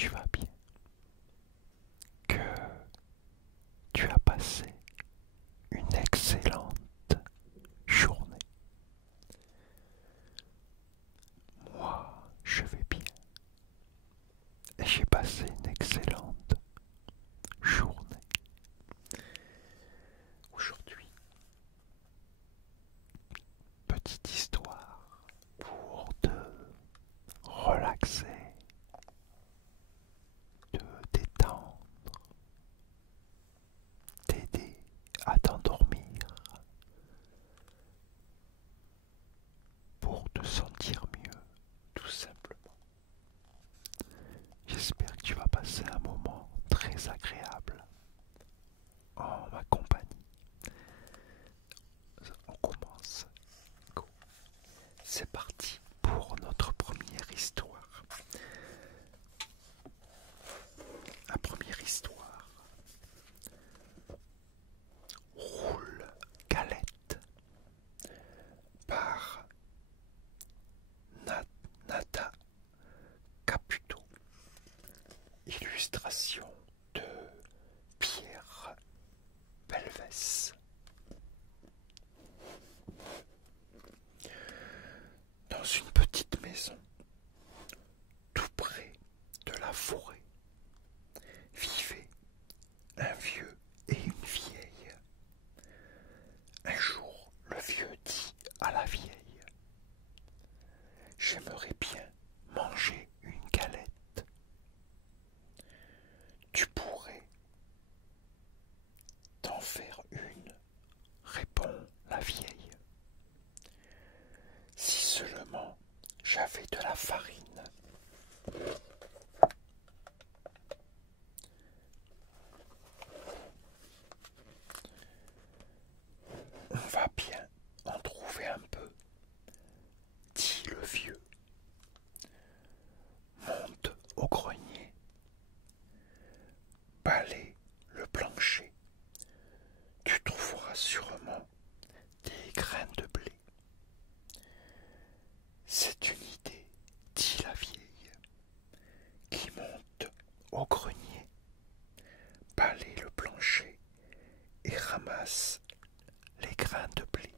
tu vas bien, que tu as passé une excellente journée. Moi, je vais bien et j'ai passé une excellente journée. Aujourd'hui, petite histoire pour te relaxer, te détendre, t'aider à t'endormir, pour te sentir mieux, tout simplement. J'espère que tu vas passer un moment très agréable en ma compagnie. On commence. Go. C'est parti pour notre première histoire. La première histoire. Roule Galette par Nata Caputo. Illustration de Pierre Belvès. Dans une petite maison, tout près de la forêt, vivaient un vieux et une vieille. Un jour, le vieux dit à la vieille: j'aimerais bien manger une galette. Tu pourrais t'en faire une, répond la vieille. Si seulement j'avais de la farine. On va bien en trouver un peu, dit le vieux. Monte au grenier, balaie le plancher. Tu trouveras sûrement des graines de blé. C'est une idée, dit la vieille, qui monte au grenier, balaie le plancher et ramasse les grains de blé.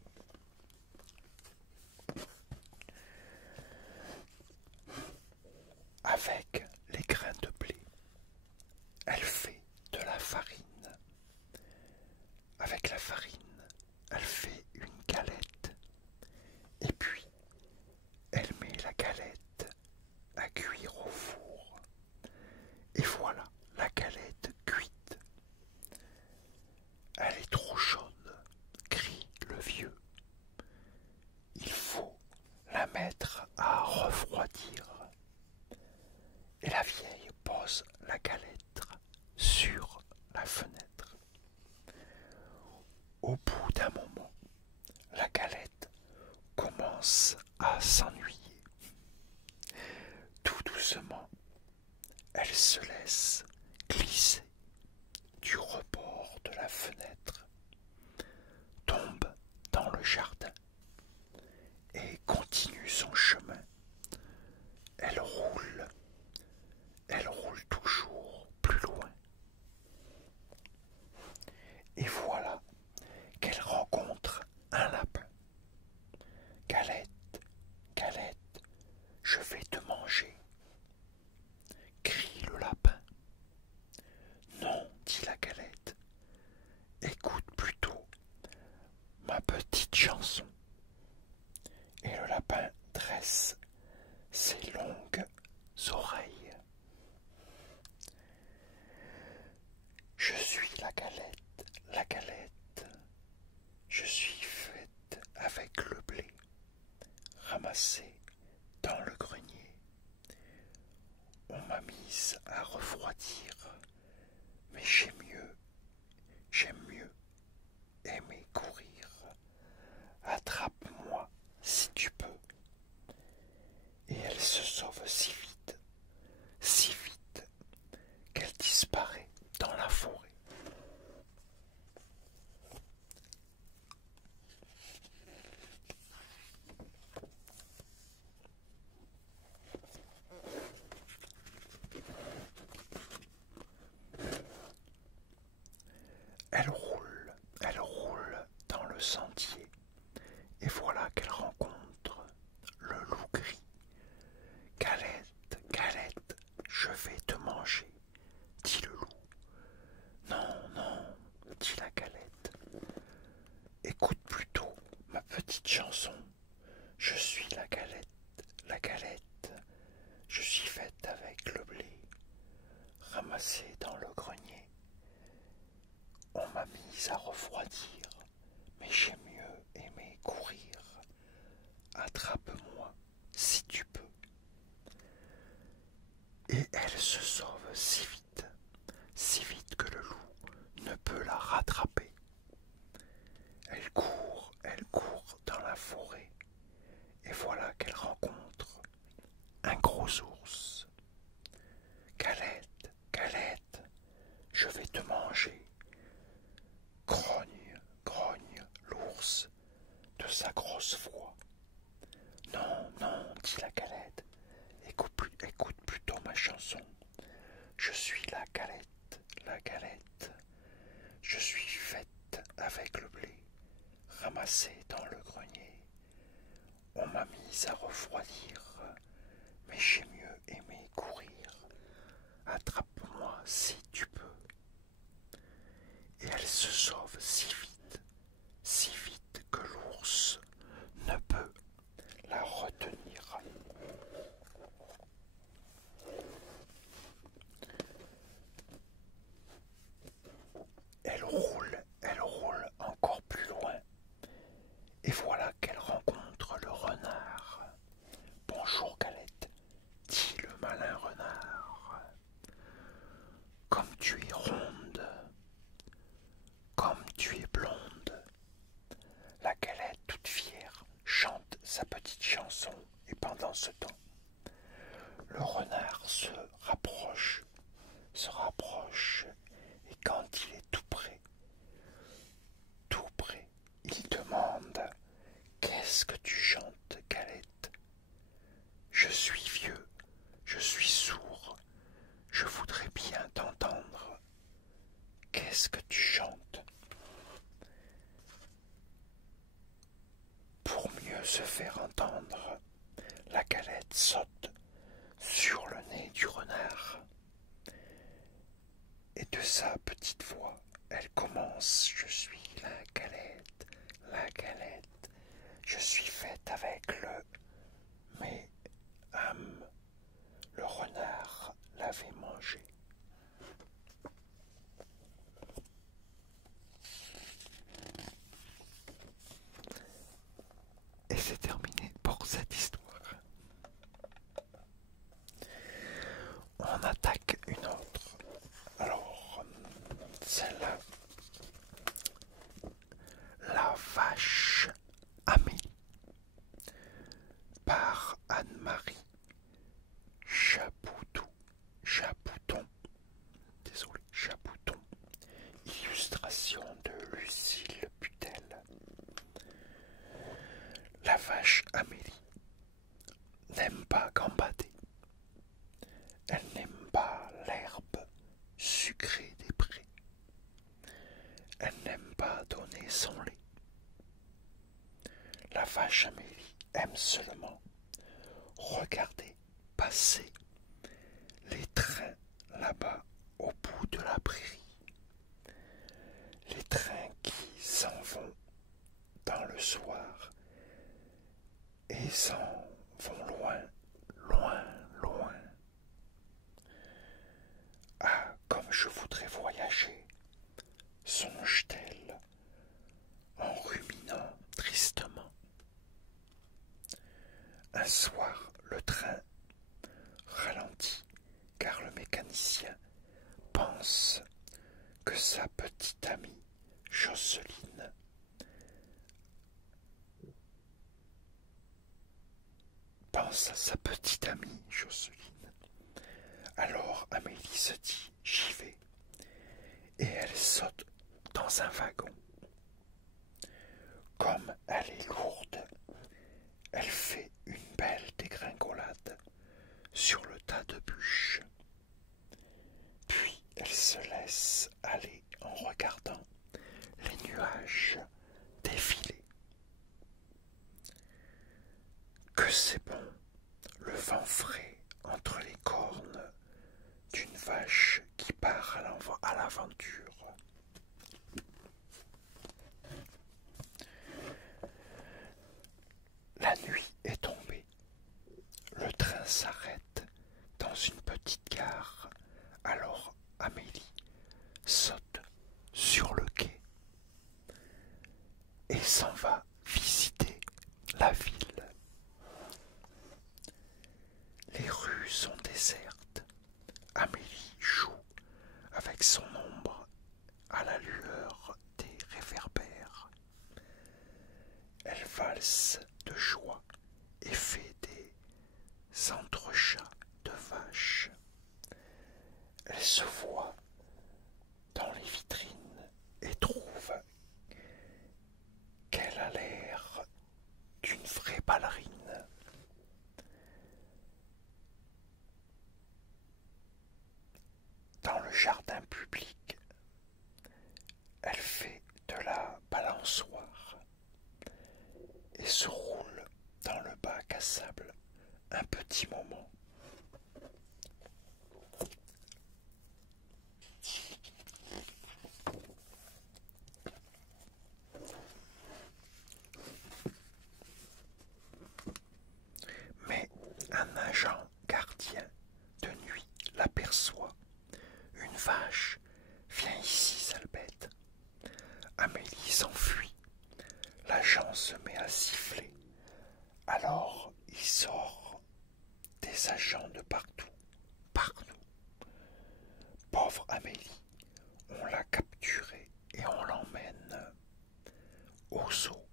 Avec les grains de blé, elle fait de la farine. Avec la farine, elle fait une galette. Et puis, elle met la galette à cuire au four. Et voilà la galette cuite. Elle est trop chaude, crie le vieux. Il faut la mettre à refroidir. Et la vieille pose la galette sur la fenêtre. Au bout d'un moment, la galette commence à s'ennuyer. Tout doucement, elle se laisse glisser du rebord de la fenêtre, tombe dans le jardin et continue son chemin. Elle roule toujours plus loin. Et voilà qu'elle rencontre un lapin. Galette, Galette, je vais te manger, crie le lapin. Non, dit la Galette, écoute plutôt ma petite chanson. Et le lapin dresse ses longues oreilles. Je suis la galette, je suis faite avec le blé, ramassé dans le grenier. On m'a mise à refroidir, mais j'aime mieux aimer courir. Attrape-moi si tu peux. Et elle se sauve si vite, qu'elle disparaît dans la forêt. elle roule dans le sentier, et voilà qu'elle rencontre le loup gris. Galette, Galette, je vais te manger, dit le loup. Non, non, dit la Galette. Écoute plutôt ma petite chanson. Je suis la Galette, je suis faite avec le blé, ramassé dans le grenier. On m'a mise à refroidir, mais j'ai mieux aimé courir. Attrape-moi si tu peux. Et elle se sauve si vite que le loup ne peut la rattraper. Elle court dans la forêt, et voilà qu'elle rencontre un gros ours. Galette, Galette, je vais te manger. Grogne, grogne l'ours de sa grosse voix. Non, non, dit la Galette, écoute plutôt ma chanson. Je suis la Galette, je suis faite avec le blé, ramassé dans le grenier. On m'a mise à refroidir, mais j'ai mieux aimé courir. Attrape-moi si tu peux. Et elle se sauve si vite que l'ours ne peut la retenir. Elle roule encore plus loin, et voilà qu'elle rencontre le renard. Bonjour Galette, dit le malin renard. Comme tu es ronde, comme tu es blonde. La Galette, toute fière, chante sa petite chanson, et pendant ce temps, le renard se rapproche, et quand il est tout près, il demande: qu'est-ce que tu chantes, Galette? Je suis vieux, je suis sourd, je voudrais bien t'entendre. Qu'est-ce que tu chantes? Pour mieux se faire entendre, la Galette saute sur le nez du renard. Et de sa petite voix, elle commence: je suis la Galette, je suis faite avec le... Mais, le renard l'avait mangé. Et c'est terminé pour cette histoire. On attaque une autre. Alors, celle-là, la vache Amélie, par Anne-Marie Chapouton, illustration de Lucille Putel. La vache Amélie n'aime pas gambader. Elle n'aime pas l'herbe sucrée des prés. Elle n'aime pas donner son lait. La vache Amélie aime seulement regarder passer les trains là-bas au bout de la prairie. Les trains qui s'en vont dans le soir et s'en vont loin, loin, loin. Ah, comme je voudrais voyager, songe-t-elle en ruminant tristement. Un soir, le train ralentit car le mécanicien pense que sa petite amie Jocelyne Alors Amélie se dit: j'y vais. Et elle saute dans un wagon. Comme elle est lourde, elle fait une belle dégringolade sur le tas de bûches. Puis elle se laisse aller en regardant aventure. La nuit est tombée. Le train s'arrête dans une petite gare. Alors Amélie saute sur le quai et s'en va visiter la ville. Les rues sont désertes. Amélie joue avec son ombre à la lueur des réverbères. Elle valse de joie et fait des entrechats de vaches. Elle se voit dans les vitrines et trouve qu'elle a l'air d'une vraie ballerine. Dans le jardin public, elle fait de la balançoire et se roule dans le bac à sable un petit moment. Mais un agent gardien de nuit l'aperçoit. Une vache, viens ici, sale bête. Amélie s'enfuit. L'agent se met à siffler. Alors il sort des agents de partout, partout. Pauvre Amélie, on l'a capturée et on l'emmène au zoo.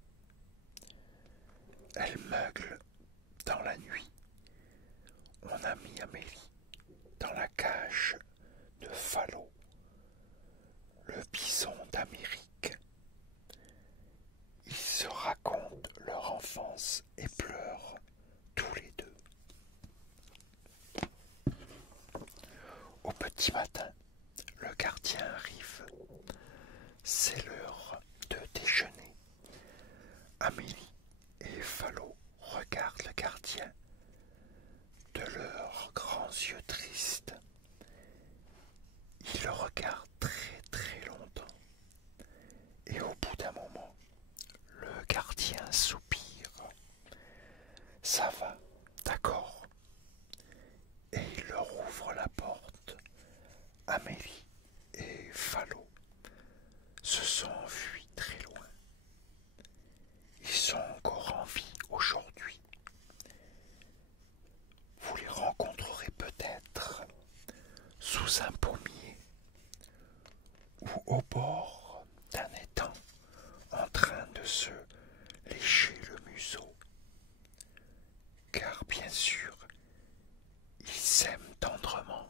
Elle meugle dans la nuit. On a mis Amélie dans la cage de Fallot, le bison d'Amérique. Ils se racontent leur enfance et pleurent tous les deux. Au petit matin, le gardien arrive. C'est l'heure de déjeuner. Amélie et Fallot regardent le gardien de leurs grands yeux tristes. Ils le regardent très très longtemps. Et au bout d'un moment, le gardien soupire. Ça va, d'accord. Et il leur ouvre la porte. Amélie et Fallot se sont enfuis très loin. Ils sont encore en vie aujourd'hui. Vous les rencontrerez peut-être sous un pommier ou au bord d'un étang en train de se lécher le museau. Car bien sûr, ils s'aiment tendrement.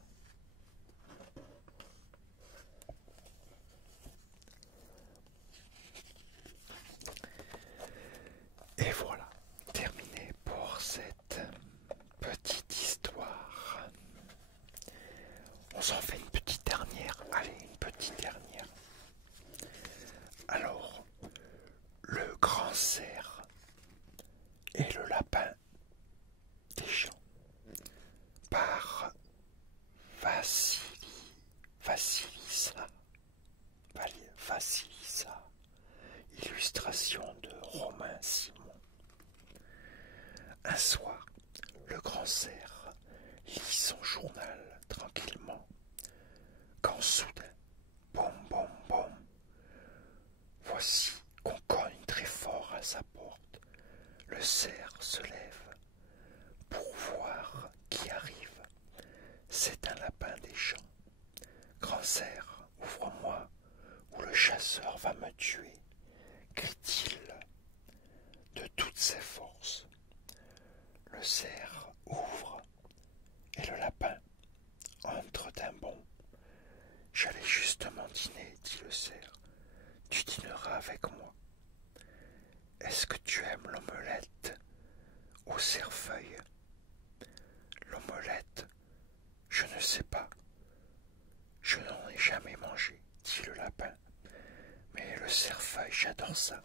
Et voilà, terminé pour cette petite histoire. On s'en fait une petite dernière. Allez, une petite dernière. Alors, le grand cerf et le lapin des champs par Vassilissa, illustration de Romain Simon. Un soir, le grand cerf lit son journal tranquillement, quand soudain, boum boum boum, voici qu'on cogne très fort à sa porte. Le cerf se lève pour voir qui arrive. C'est un lapin des champs. Grand cerf, ouvre-moi, ou le chasseur va me tuer, crie-t-il de toutes ses forces. Le cerf ouvre et le lapin entre d'un bond. J'allais justement dîner, dit le cerf. Tu dîneras avec moi. Est-ce que tu aimes l'omelette au cerfeuil? L'omelette, je ne sais pas. Je n'en ai jamais mangé, dit le lapin. Mais le cerfeuil, j'adore ça.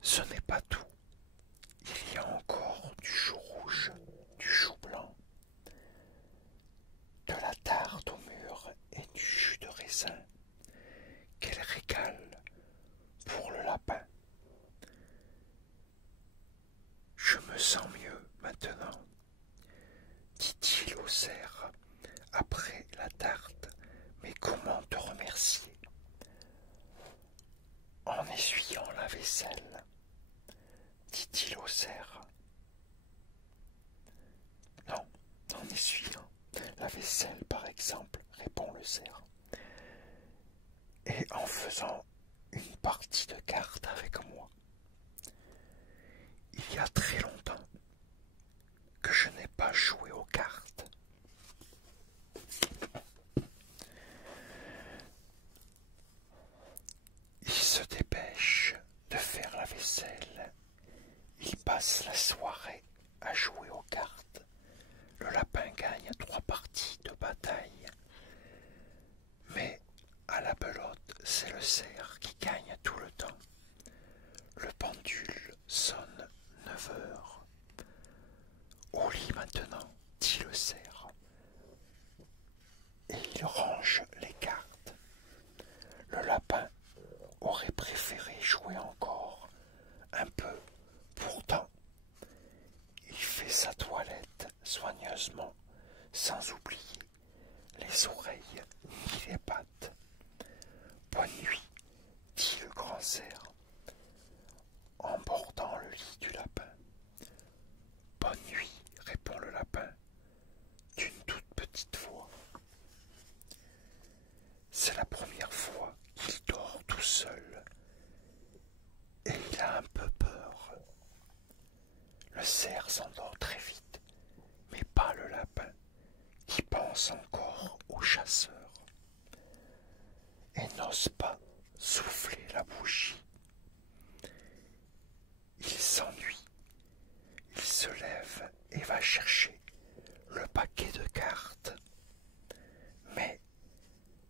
Ce n'est pas tout. Il y a encore du chou rouge, du chou blanc, de la tarte au mûr et vaisselle, dit-il au cerf. Non, en essuyant la vaisselle par exemple, répond le cerf. Et en faisant une partie de cartes avec moi. Il y a très longtemps que je n'ai pas joué aux cartes. Il se dépêche de faire la vaisselle. Il passe la soirée à jouer aux cartes. Le lapin gagne 3 parties de bataille. Mais à la belote, c'est le cerf qui gagne tout le temps. Le pendule sonne 9 heures. Au lit maintenant, dit le cerf. Et il range les cartes. Le lapin aurait préféré jouer encore un peu. Pourtant, il fait sa toilette soigneusement, sans oublier les oreilles ni les pattes. Bonne nuit, dit le grand cerf, en bordant le lit du lapin. Bonne nuit, répond le lapin, d'une toute petite voix. C'est la première fois qu'il dort tout seul, et il a un peu peur. Le cerf s'endort très vite, mais pas le lapin, qui pense encore au chasseur, et n'ose pas souffler la bougie. Il s'ennuie, il se lève et va chercher le paquet de cartes. Mais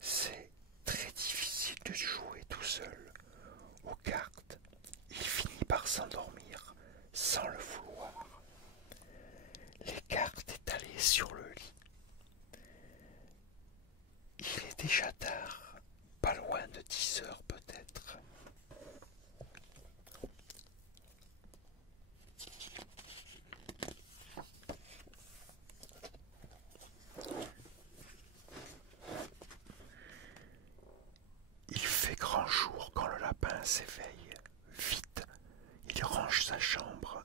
c'est très difficile de jouer tout seul aux cartes. Il finit par s'endormir sans le vouloir. Les cartes étalées sur le lit. Il est déjà tard, pas loin de 10 heures peut-être. Il fait grand jour quand le lapin s'éveille. Vite, il range sa chambre.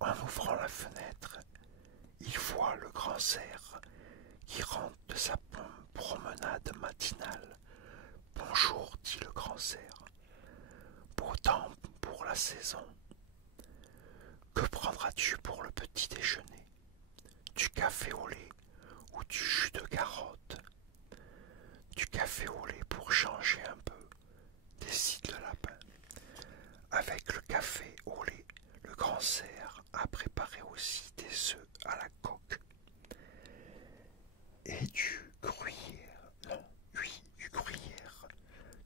En ouvrant la fenêtre, il voit le grand cerf qui rentre de sa promenade matinale. Bonjour, dit le grand cerf. Beau temps pour la saison. Que prendras-tu pour le petit déjeuner? Du café au lait ou du jus de carotte? Du café au lait pour changer un peu, décide le lapin. Avec le café au lait, le grand cerf a préparé aussi des œufs à la coque. Et du gruyère, non, oui, du gruyère,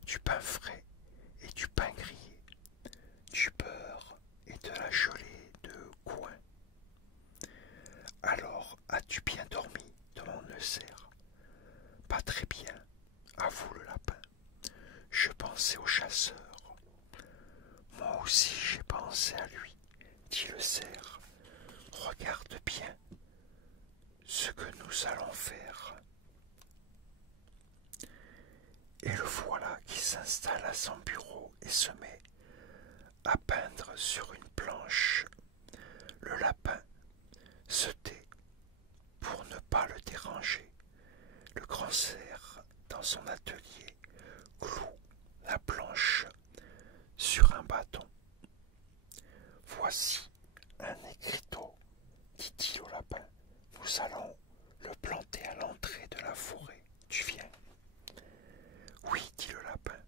du pain frais et du pain grillé, du beurre et de la gelée de coin. Alors, as-tu bien dormi? Demande le cerf. Pas très bien, avoue le lapin. Je pensais au chasseur. Moi aussi j'ai pensé à lui, dit le cerf. Regarde bien ce que nous allons faire. Et le voilà qui s'installe à son bureau et se met à peindre sur une planche. Le lapin se tait pour ne pas le déranger. Le grand cerf, dans son atelier, cloue la planche sur un bâton. Voici un écriteau, dit-il au lapin. Nous allons le planter à l'entrée de la forêt. Tu viens? Oui, dit le lapin,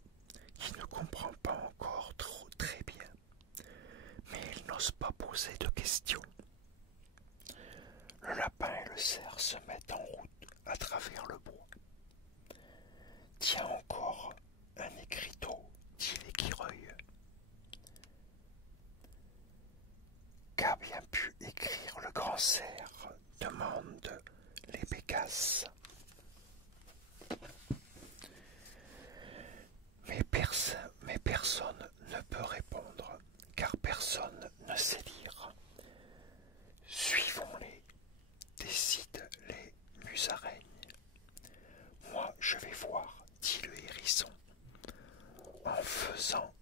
qui ne comprend pas encore très bien, mais il n'ose pas poser de questions. Le lapin et le cerf se mettent en route à travers le bois. Tiens encore un écriteau, dit l'écureuil. Qu'a bien pu écrire le grand cerf? Demandent les bécasses. Mais personne ne peut répondre, car personne ne sait lire. Suivons-les, décident les musaraignes. Moi, je vais voir, dit le hérisson, en faisant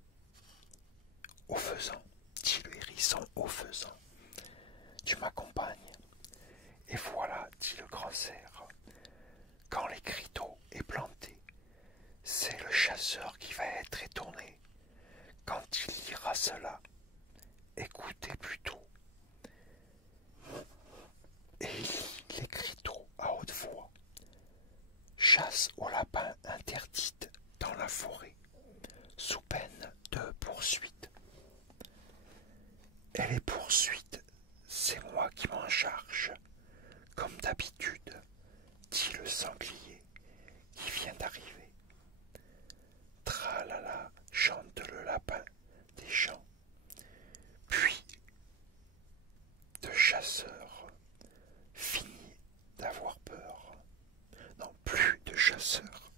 chasse aux lapins interdite dans la forêt, sous peine de poursuite. Et les poursuites, c'est moi qui m'en charge, comme d'habitude, dit le sanglier qui vient d'arriver. Tralala, chante le lapin des champs. Puis, de chasseur, fini d'avoir peur. Non, plus de chasseur,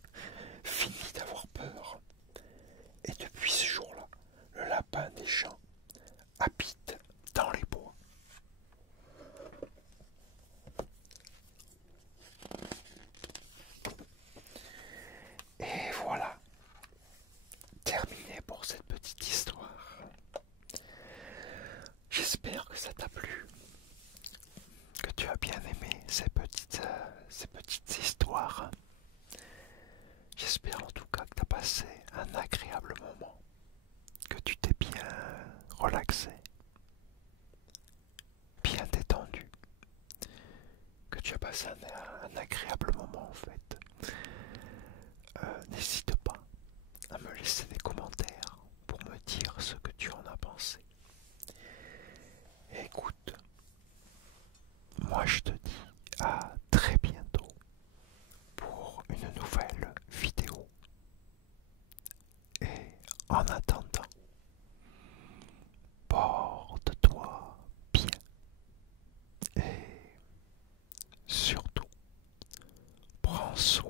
fini d'avoir peur. Et depuis ce jour-là, le lapin des champs habite dans les bois. Et voilà, terminé pour cette petite histoire. J'espère que ça t'a plu, que tu as bien aimé ces petites histoires. J'espère en tout cas que tu as passé un agréable moment, que tu t'es bien relaxé, bien détendu, que tu as passé un agréable moment en fait. N'hésite pas à me laisser des commentaires pour me dire ce que tu en as pensé. Et écoute, moi je te dis à très bientôt pour une nouvelle vidéo. Et en attendant, porte-toi bien et surtout, prends soin